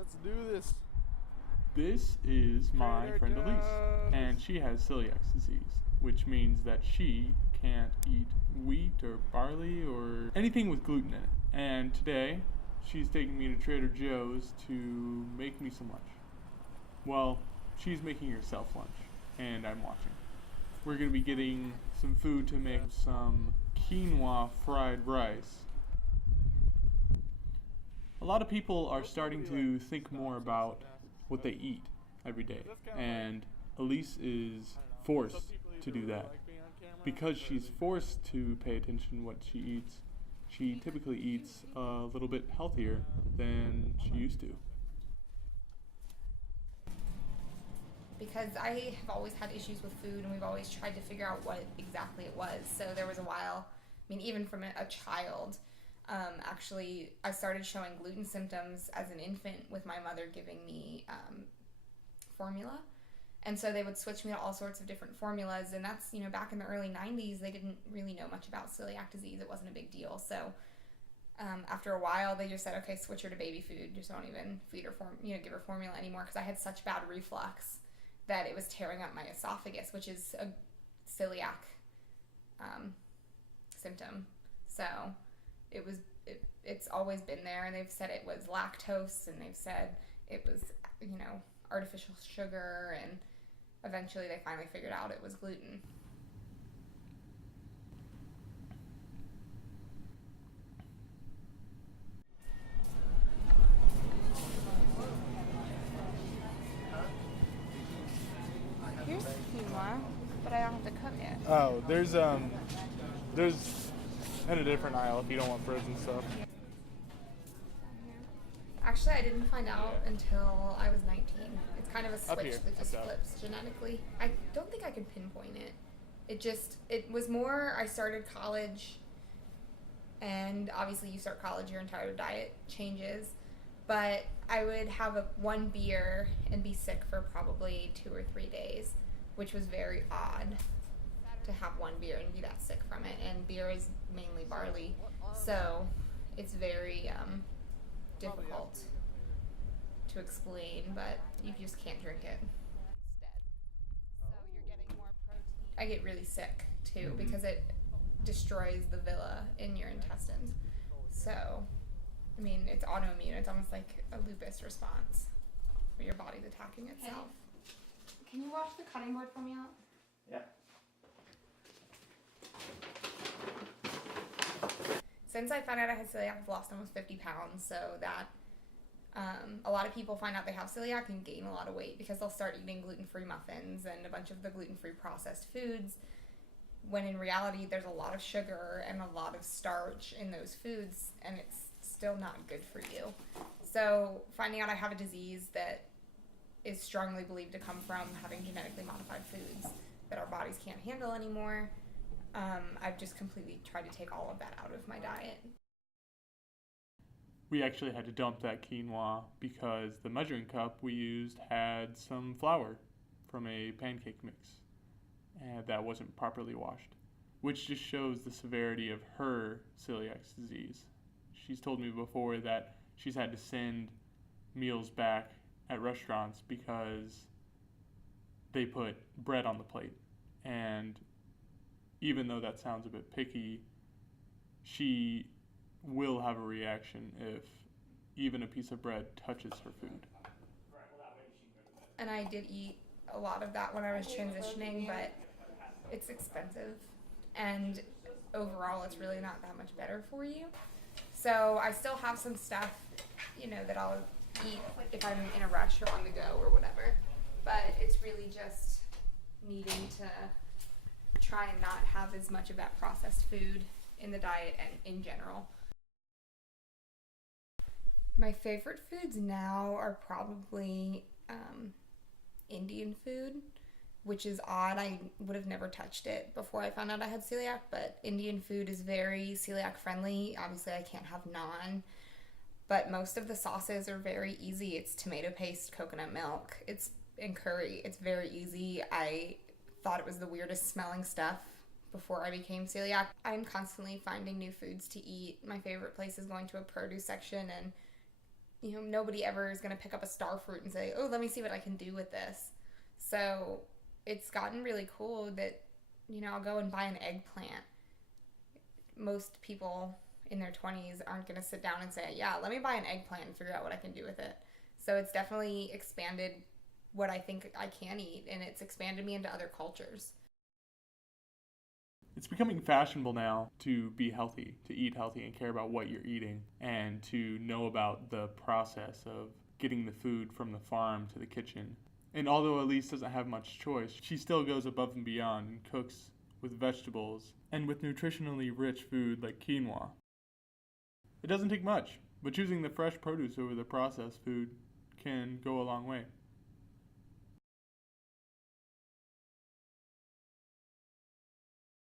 Let's do this. This is my friend Elise, and she has celiac disease, which means that she can't eat wheat or barley or anything with gluten in it. And today, she's taking me to Trader Joe's to make me some lunch. Well, she's making herself lunch, and I'm watching. We're going to be getting some food to make some quinoa fried rice. A lot of people are starting to think more about what they eat every day, and Elise is forced to do that. Because she's forced to pay attention to what she eats, she typically eats a little bit healthier than she used to. Because I have always had issues with food, and we've always tried to figure out what exactly it was. So there was a while, even from a child, actually, I started showing gluten symptoms as an infant with my mother giving me formula. And so they would switch me to all sorts of different formulas. And that's, back in the early 90s, they didn't really know much about celiac disease. It wasn't a big deal. So after a while, they just said, okay, switch her to baby food. Just don't even feed her, give her formula anymore, because I had such bad reflux that it was tearing up my esophagus, which is a celiac symptom. So it's always been there, and they've said it was lactose, and they've said it was, artificial sugar, and eventually they finally figured out it was gluten. Here's quinoa, but I don't have to cook it. Oh, there's in a different aisle if you don't want frozen stuff. Actually, I didn't find out until I was 19. It's kind of a switch here, that just up top. flips genetically. I don't think I could pinpoint it. It was more, I started college, and obviously you start college, your entire diet changes. But I would have one beer and be sick for probably 2 or 3 days, which was very odd to have one beer and be that sick from it. And beer is mainly barley, so it's very difficult to explain, but you just can't drink it. I get really sick too, because it destroys the villi in your intestines. So, it's autoimmune. It's almost like a lupus response, where your body's attacking itself. Can you wash the cutting board for me out? Yeah. Since I found out I had celiac, I've lost almost 50 pounds, so that a lot of people find out they have celiac and gain a lot of weight because they'll start eating gluten-free muffins and a bunch of the gluten-free processed foods, when in reality there's a lot of sugar and a lot of starch in those foods, and it's still not good for you. So finding out I have a disease that is strongly believed to come from having genetically modified foods that our bodies can't handle anymore, I've just completely tried to take all of that out of my diet. We actually had to dump that quinoa because the measuring cup we used had some flour from a pancake mix that wasn't properly washed, which just shows the severity of her celiac disease. She's told me before that she's had to send meals back at restaurants because they put bread on the plate. And even though that sounds a bit picky, she will have a reaction if even a piece of bread touches her food. And I did eat a lot of that when I was transitioning, but it's expensive, and overall it's really not that much better for you. So I still have some stuff, that I'll eat if I'm in a rush or on the go or whatever. But it's really just needing to try and not have as much of that processed food in the diet and in general. My favorite foods now are probably Indian food, which is odd. I would have never touched it before I found out I had celiac, but Indian food is very celiac friendly. Obviously, I can't have naan, but most of the sauces are very easy. It's tomato paste, coconut milk, and curry. It's very easy. I thought it was the weirdest smelling stuff before I became celiac. I'm constantly finding new foods to eat. My favorite place is going to a produce section and nobody ever is going to pick up a star fruit and say, oh, let me see what I can do with this. So it's gotten really cool that, I'll go and buy an eggplant. Most people in their 20s aren't going to sit down and say, yeah, let me buy an eggplant and figure out what I can do with it. So it's definitely expanded what I think I can eat, and it's expanded me into other cultures. It's becoming fashionable now to be healthy, to eat healthy and care about what you're eating, and to know about the process of getting the food from the farm to the kitchen. And although Elise doesn't have much choice, she still goes above and beyond and cooks with vegetables and with nutritionally rich food like quinoa. It doesn't take much, but choosing the fresh produce over the processed food can go a long way.